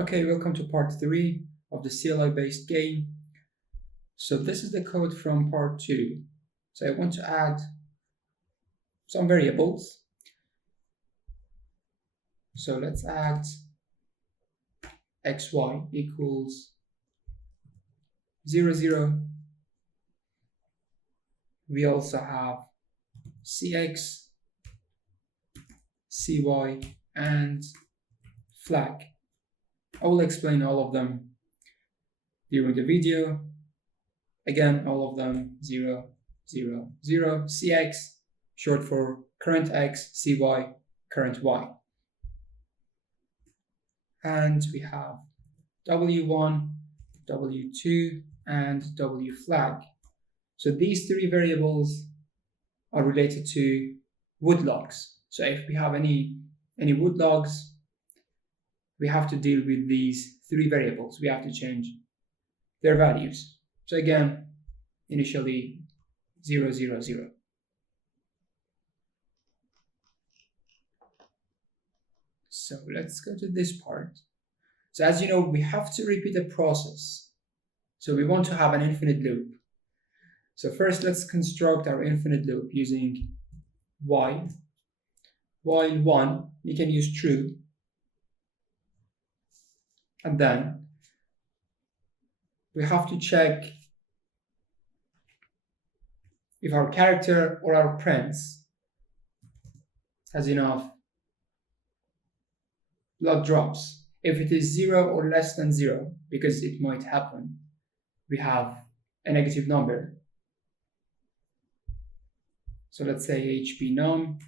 Okay, welcome to part 3 of the CLI-based game. So this is the code from part 2. So I want to add some variables. So let's add xy equals 0, 0. We also have cx, cy, and flag. I will explain all of them during the video. Again, all of them 0, 0, 0. Cx, short for current x, cy, current y. And we have w1, w2, and w flag. So these three variables are related to wood logs. So if we have any wood logs, we have to deal with these three variables. We have to change their values. So again, initially 0, 0, 0. So let's go to this part. So as you know, we have to repeat a process. So we want to have an infinite loop. So first, let's construct our infinite loop using while. While 1, you can use true. And then we have to check if our character or our prince has enough blood drops. If it is 0 or less than 0, because it might happen, we have a negative number. So let's say HP num.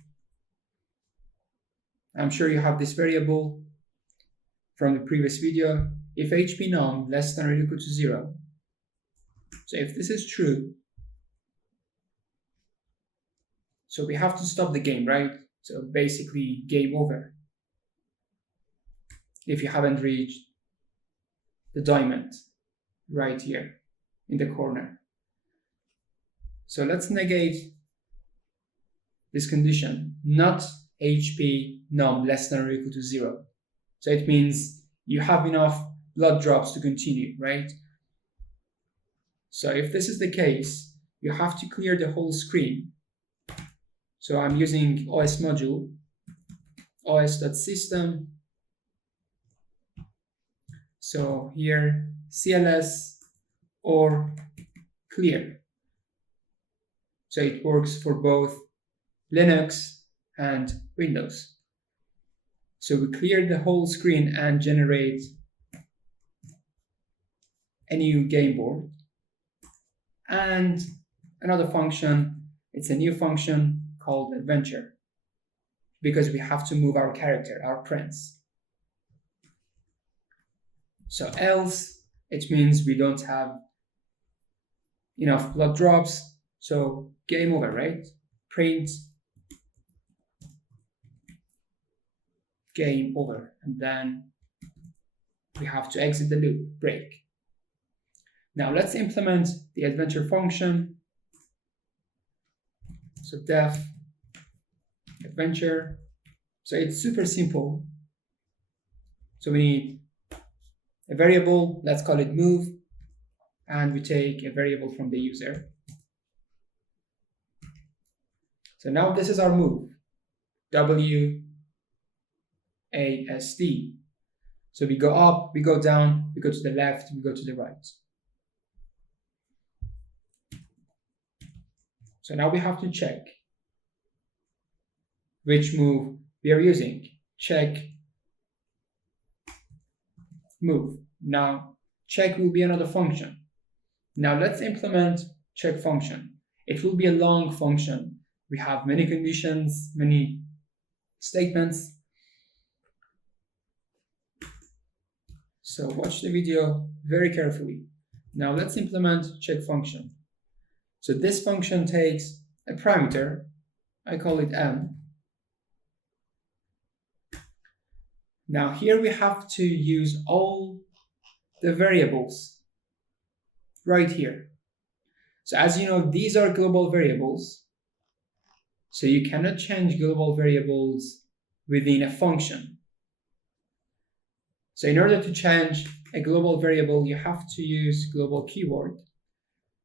I'm sure you have this variable from the previous video. If HP num less than or equal to 0, so if this is true, so we have to stop the game, right? So basically game over if you haven't reached the diamond right here in the corner. So let's negate this condition, not HP num less than or equal to 0. So it means you have enough blood drops to continue, right? So if this is the case, you have to clear the whole screen. So I'm using OS module, os.system. So here, CLS or clear. So it works for both Linux and Windows. So we clear the whole screen and generate a new game board. And another function, it's a new function called adventure, because we have to move our character, our prince. So else, it means we don't have enough blood drops, so game over, right? Print game over, and then we have to exit the loop, break. Now let's implement the adventure function. So def adventure. So it's super simple. So we need a variable, let's call it move, and we take a variable from the user. So now this is our move, WASD. So we go up, we go down, we go to the left, we go to the right. So now we have to check which move we are using. Check move. Now check will be another function. Now let's implement check function. It will be a long function. We have many conditions, many statements. So watch the video very carefully. Now let's implement check function. So this function takes a parameter, I call it m. Now here we have to use all the variables right here. So as you know, these are global variables. So you cannot change global variables within a function. So in order to change a global variable, you have to use global keyword.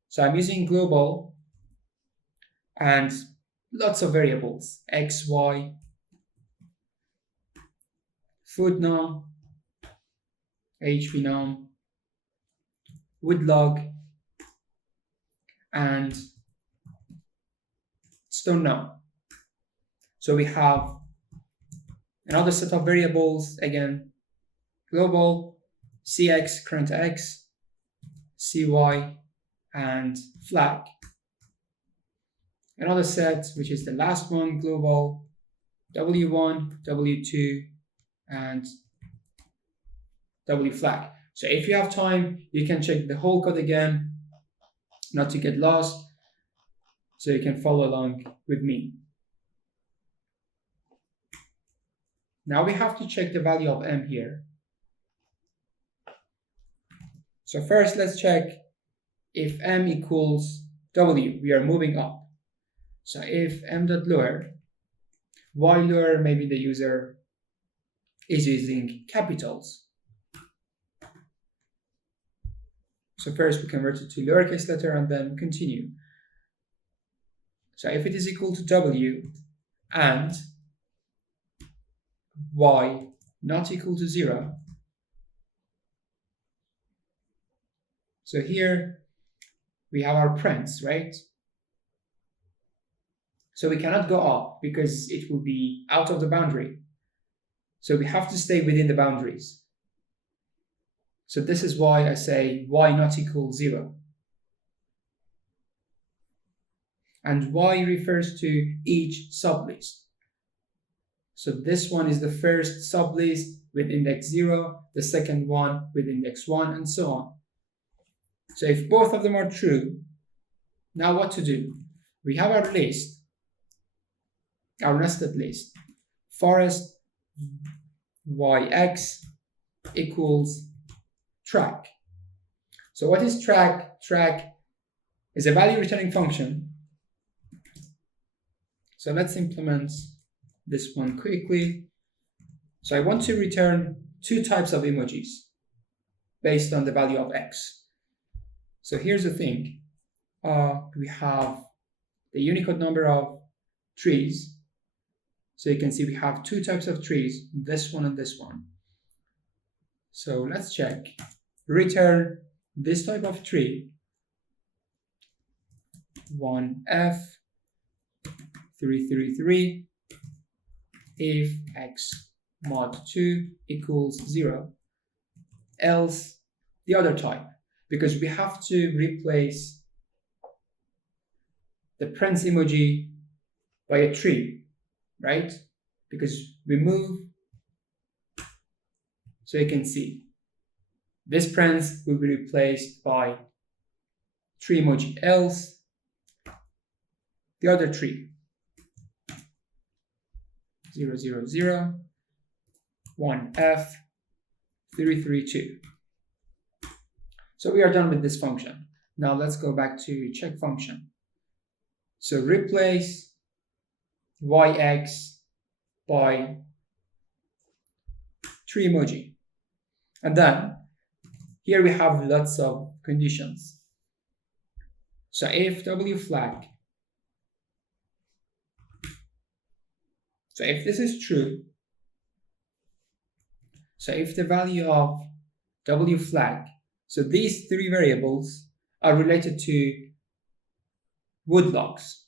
So I'm using global and lots of variables, x, y, food num, hp num, wood log, and stone num. So we have another set of variables, again, global, cx, current x, cy, and flag. Another set, which is the last one, global, w1, w2, and w flag. So if you have time, you can check the whole code again, not to get lost, so you can follow along with me. Now we have to check the value of m here. So first let's check if m equals w, we are moving up. So if m.lower, why lower, maybe the user is using capitals. So first we convert it to lowercase letter and then continue. So if it is equal to w and y not equal to 0, so here we have our prints, right? So we cannot go up because it will be out of the boundary. So we have to stay within the boundaries. So this is why I say y not equal 0. And y refers to each sublist. So this one is the first sublist with index 0, the second one with index 1, and so on. So if both of them are true, now what to do? We have our list, our nested list, forest yx equals track. So what is track? Track is a value returning function. So let's implement this one quickly. So I want to return two types of emojis based on the value of x. So here's the thing. We have the Unicode number of trees. So you can see we have two types of trees, this one and this one. So let's check. Return this type of tree, 1f333, if x mod 2 equals 0, else the other type, because we have to replace the prince emoji by a tree, right? Because we move, so you can see this prince will be replaced by tree emoji, else the other tree, 0, 0, 0, 1f 332. So we are done with this function. Now let's go back to check function. So replace yx by tree emoji. And then here we have lots of conditions. So if w flag, so if this is true, so if the value of w flag, so these three variables are related to wood logs.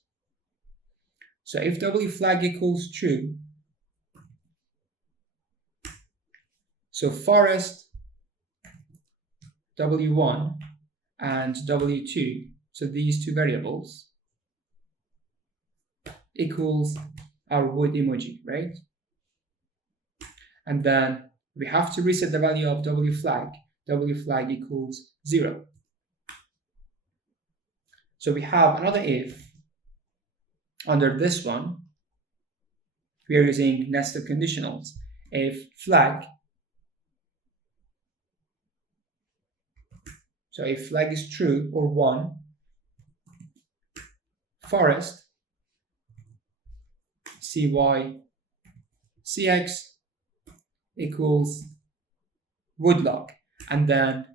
So if w flag equals true, so forest w1 and w2, so these two variables, equals our wood emoji, right? And then we have to reset the value of w flag equals 0. So we have another if. Under this one, we are using nested conditionals. If flag, so if flag is true or 1, forest cy cx equals wood log, and then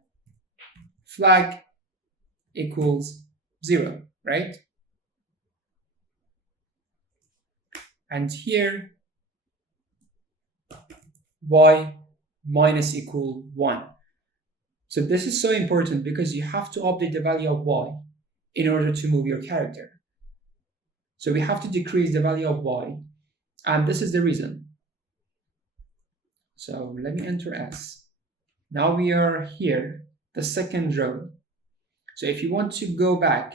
flag equals 0, right? And here y minus equal 1. So this is so important because you have to update the value of y in order to move your character. So we have to decrease the value of y, and this is the reason. So let me enter S. Now we are here, the second row. So if you want to go back,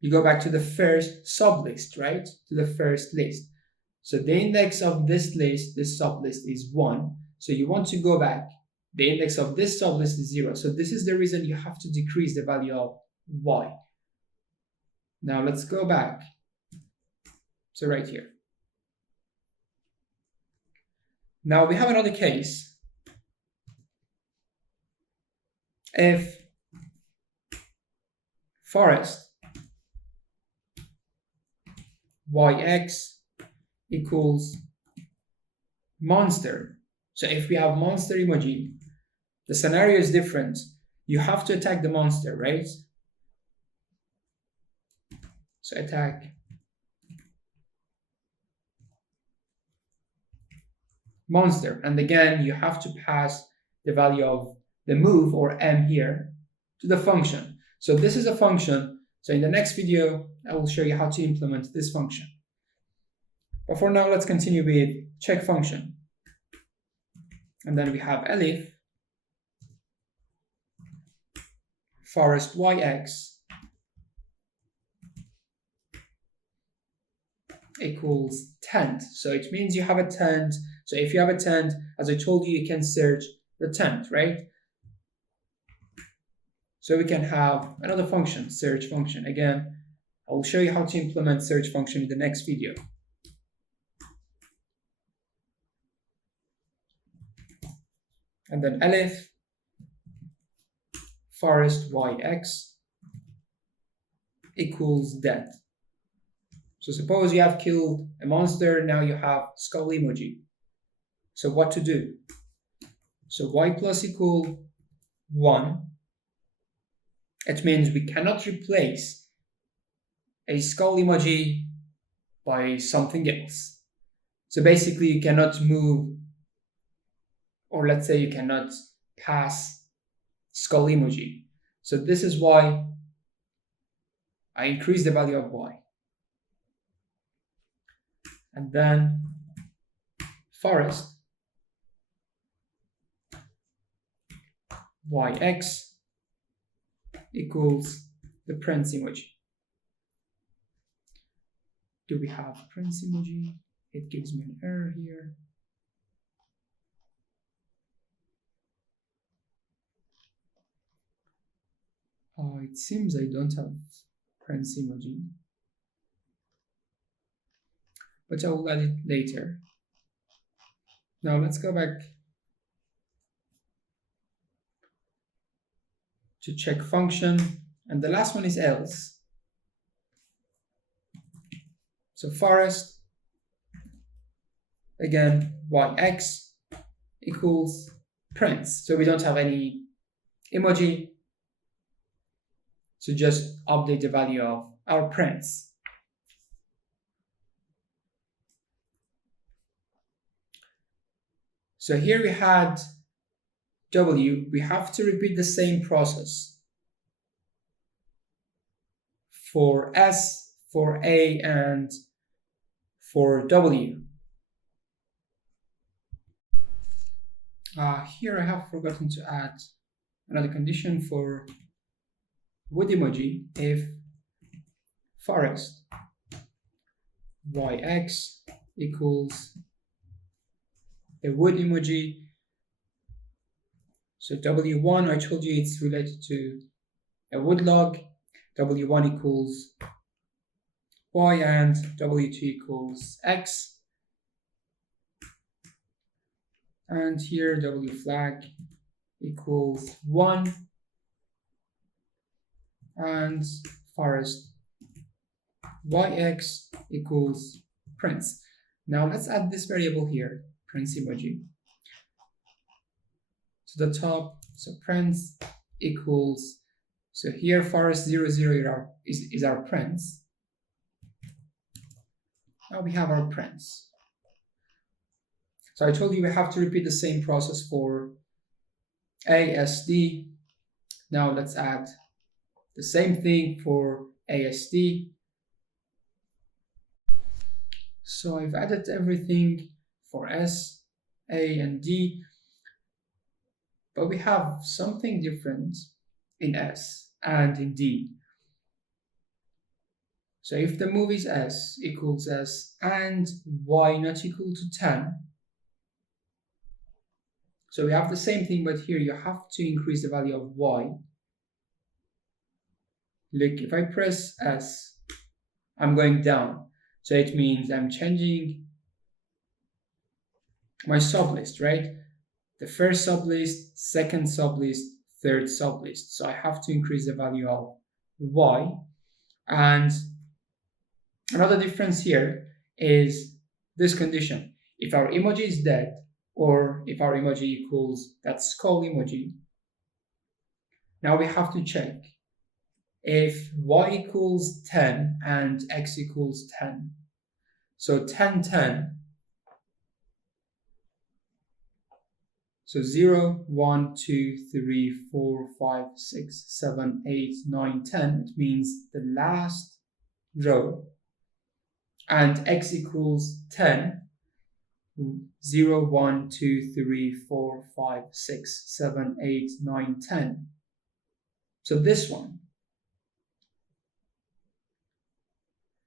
you go back to the first sublist, right? To the first list. So the index of this list, this sublist is 1. So you want to go back. The index of this sublist is 0. So this is the reason you have to decrease the value of y. Now let's go back. So right here. Now we have another case. If forest yx equals monster. So if we have monster emoji, the scenario is different. You have to attack the monster, right? So attack monster. And again, you have to pass the value of the move, or m here, to the function. So this is a function. So in the next video, I will show you how to implement this function. But for now, let's continue with check function. And then we have elif forest yx equals tent. So it means you have a tent. So if you have a tent, as I told you, you can search the tent, right? So we can have another function, search function. Again, I will show you how to implement search function in the next video. And then elif forest yx equals dead. So suppose you have killed a monster, now you have skull emoji. So what to do? So y plus equal 1. It means we cannot replace a skull emoji by something else. So basically you cannot move, or let's say you cannot pass skull emoji. So this is why I increase the value of y. And then forest yx equals the prince emoji. Do we have prince emoji? It gives me an error here. It seems I don't have prince emoji, but I will add it later. Now let's go back to check function, and the last one is else. So forest, again, yx equals prince. So we don't have any emoji, so just update the value of our prince. So here we had w, we have to repeat the same process for s, for a, and for w. Here I have forgotten to add another condition for wood emoji. If forest yx equals a wood emoji, so w1, I told you it's related to a wood log. w1 equals y and w2 equals x. And here w flag equals 1 and forest yx equals prince. Now let's add this variable here, prince emoji. to the top. So prints equals, so here forest 0, 0 is our prints. Now we have our prints. So I told you we have to repeat the same process for ASD. Now let's add the same thing for ASD. So I've added everything for S, A, and D, but we have something different in S and in D. So if the move is S equals S and Y not equal to 10, so we have the same thing, but here you have to increase the value of Y. Look, if I press S, I'm going down. So it means I'm changing my sublist, right? The first sublist, second sublist, third sublist. So I have to increase the value of Y. And another difference here is this condition. If our emoji is dead, or if our emoji equals that skull emoji, now we have to check if Y equals 10 and X equals 10. So 10, 10. So 0, 1, 2, 3, 4, 5, 6, 7, 8, 9, 10. It means the last row. And X equals 10. 0, 1, 2, 3, 4, 5, 6, 7, 8, 9, 10. So this one.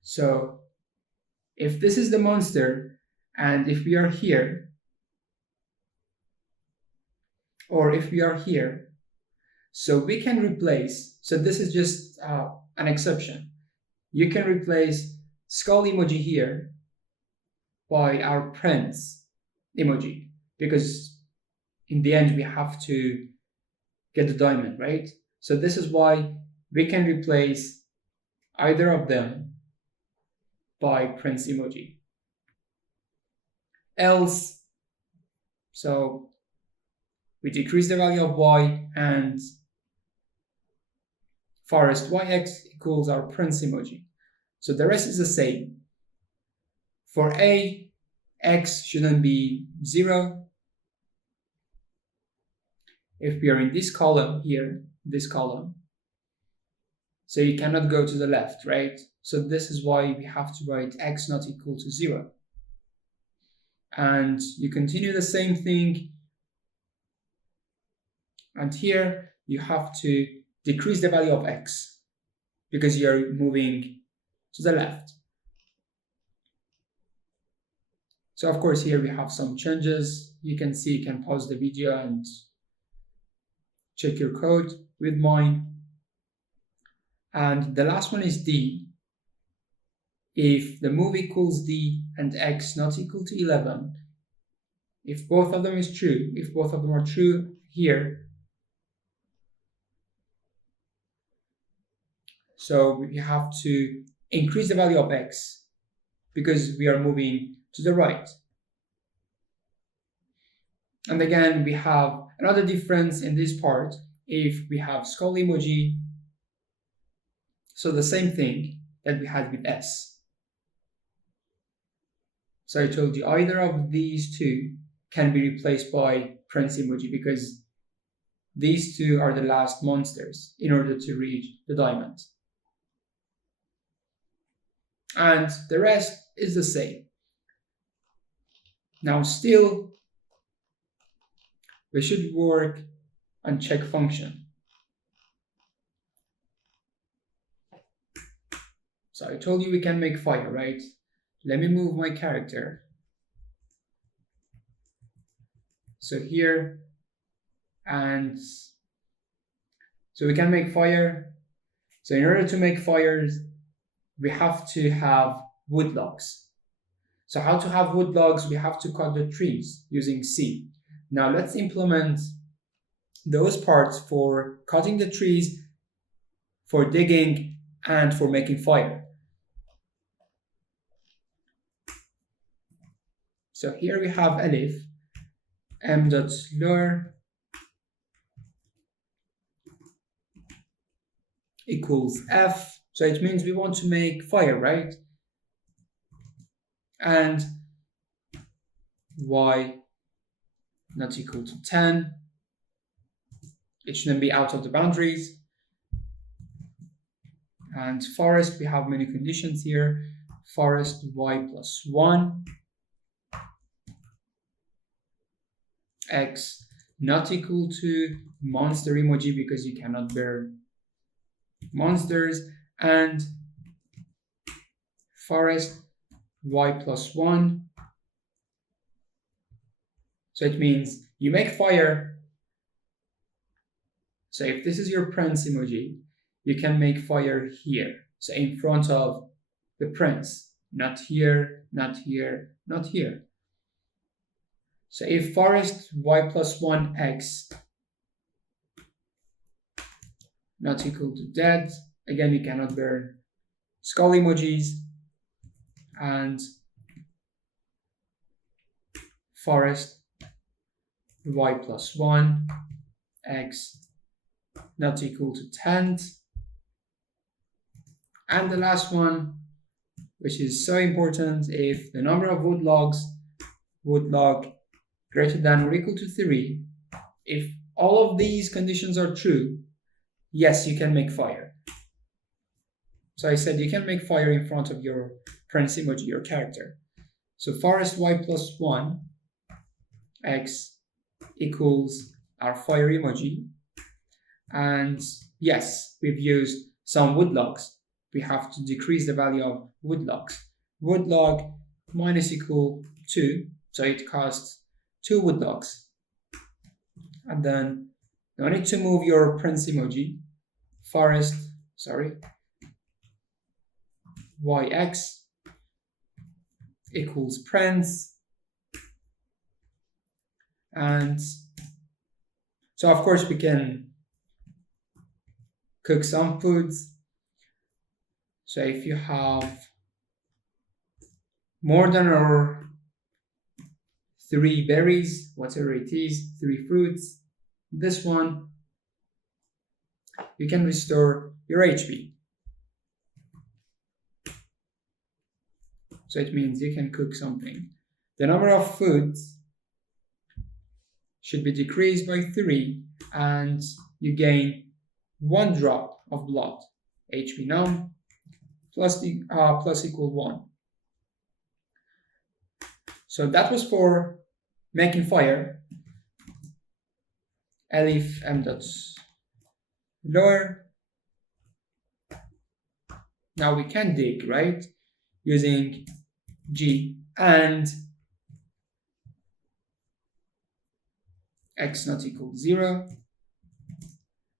So if this is the monster, and if we are here, or if we are here, so we can replace, so this is just an exception. You can replace skull emoji here by our prints emoji, because in the end we have to get the diamond, right? So this is why we can replace either of them by prints emoji. Else, so we decrease the value of Y and forest YX equals our prints emoji. So the rest is the same. For A, X shouldn't be 0. If we are in this column here, this column, so you cannot go to the left, right? So this is why we have to write X not equal to 0. And you continue the same thing. And here you have to decrease the value of X because you're moving to the left. So of course here we have some changes. You can see, you can pause the video and check your code with mine. And the last one is D. If the move equals D and X not equal to 11, if both of them is true, if both of them are true here, so we have to increase the value of X because we are moving to the right. And again, we have another difference in this part. If we have skull emoji, so the same thing that we had with S. So I told you either of these two can be replaced by prints emoji because these two are the last monsters in order to reach the diamond. And the rest is the same. Now still, we should work on check function. So I told you we can make fire, right? Let me move my character. So here, and so we can make fire. So in order to make fires, we have to have wood logs. So how to have wood logs? We have to cut the trees using C. Now let's implement those parts for cutting the trees, for digging, and for making fire. So here we have elif m.lure equals F. So it means we want to make fire, right? And Y not equal to 10. It shouldn't be out of the boundaries. And forest, we have many conditions here. Forest Y plus 1. X not equal to monster emoji because you cannot bear monsters. And forest Y plus 1. So it means you make fire. So if this is your prince emoji, you can make fire here. So in front of the prince, not here, not here, not here. So if forest Y plus 1 X not equal to dead, again, you cannot bear skull emojis. And forest Y plus 1 X not equal to 10. And the last one, which is so important, if the number of wood log greater than or equal to 3, if all of these conditions are true, yes, you can make fire. So I said you can make fire in front of your prince emoji, your character. So forest Y plus 1 X equals our fire emoji. And yes, we've used some wood logs. We have to decrease the value of wood logs. Wood log minus equal 2, so it costs 2 wood logs. And then you need to move your prince emoji. Forest, YX equals prince. And so of course we can cook some foods. So if you have more than or 3 berries, whatever it is, 3 fruits, this one, you can restore your HP. So it means you can cook something. The number of foods should be decreased by 3, and you gain 1 drop of blood. HP num plus equal 1. So that was for making fire. Elif m dot lower. Now we can dig, right? Using G and X not equal to 0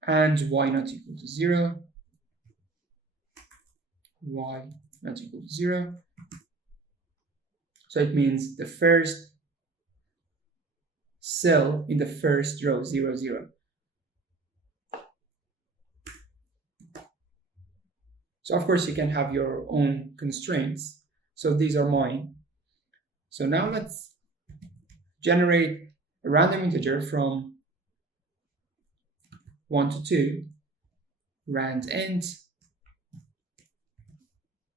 and Y not equal to 0. Y not equal to 0. So it means the first cell in the first row, 0, 0. So of course you can have your own constraints. So these are mine. So now let's generate a random integer from 1 to 2, rand int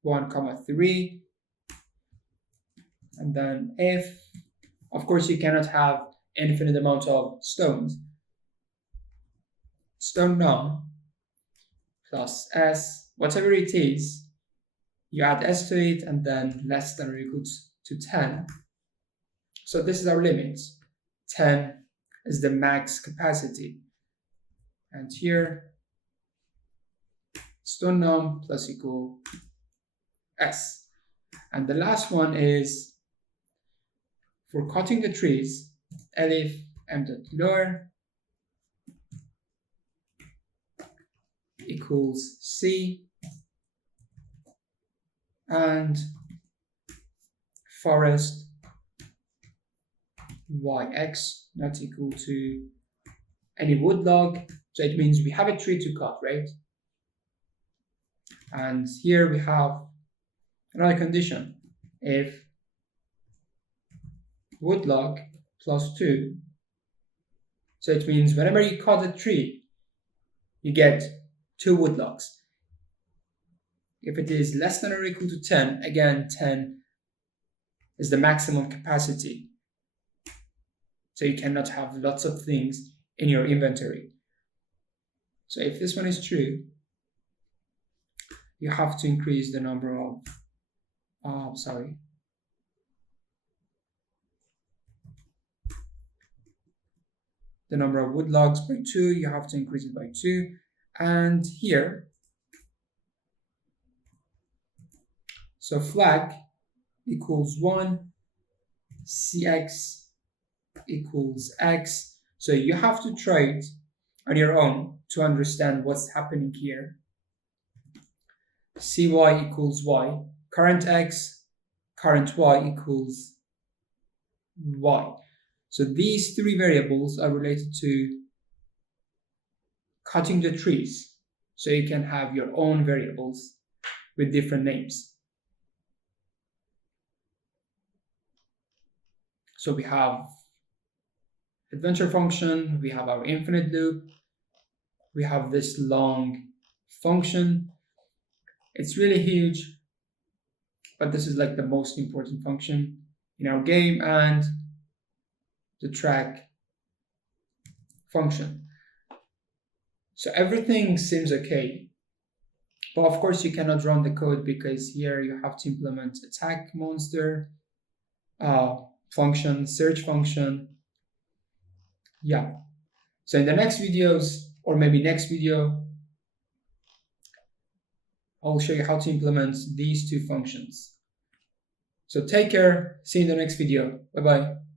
1, 3, and then if, of course you cannot have infinite amount of stones. Stone num plus s, whatever it is, you add s to it and then less than or equal to 10. So this is our limit. 10 is the max capacity. And here, stone num plus equal s. And the last one is for cutting the trees, elif m dot lower equals c and forest yx not equal to any wood log. So it means we have a tree to cut, right? And here we have another condition. If wood log plus 2, so it means whenever you cut a tree, you get 2 wood logs. If it is less than or equal to 10, again, 10 is the maximum capacity. So you cannot have lots of things in your inventory. So if this one is true, you have to increase the number of, the number of wood logs by 2, you have to increase it by 2. And here, so flag equals 1, cx equals x. So you have to try it on your own to understand what's happening here. cy equals y, current x, current y equals y. So these 3 variables are related to cutting the trees. So you can have your own variables with different names. So we have adventure function, we have our infinite loop, we have this long function. It's really huge, but this is like the most important function in our game, and the track function. So everything seems okay, but of course you cannot run the code because here you have to implement attack monster, function, search function. Yeah. So in the next videos, or maybe next video, I'll show you how to implement these 2 functions. So take care, see you in the next video. Bye-bye.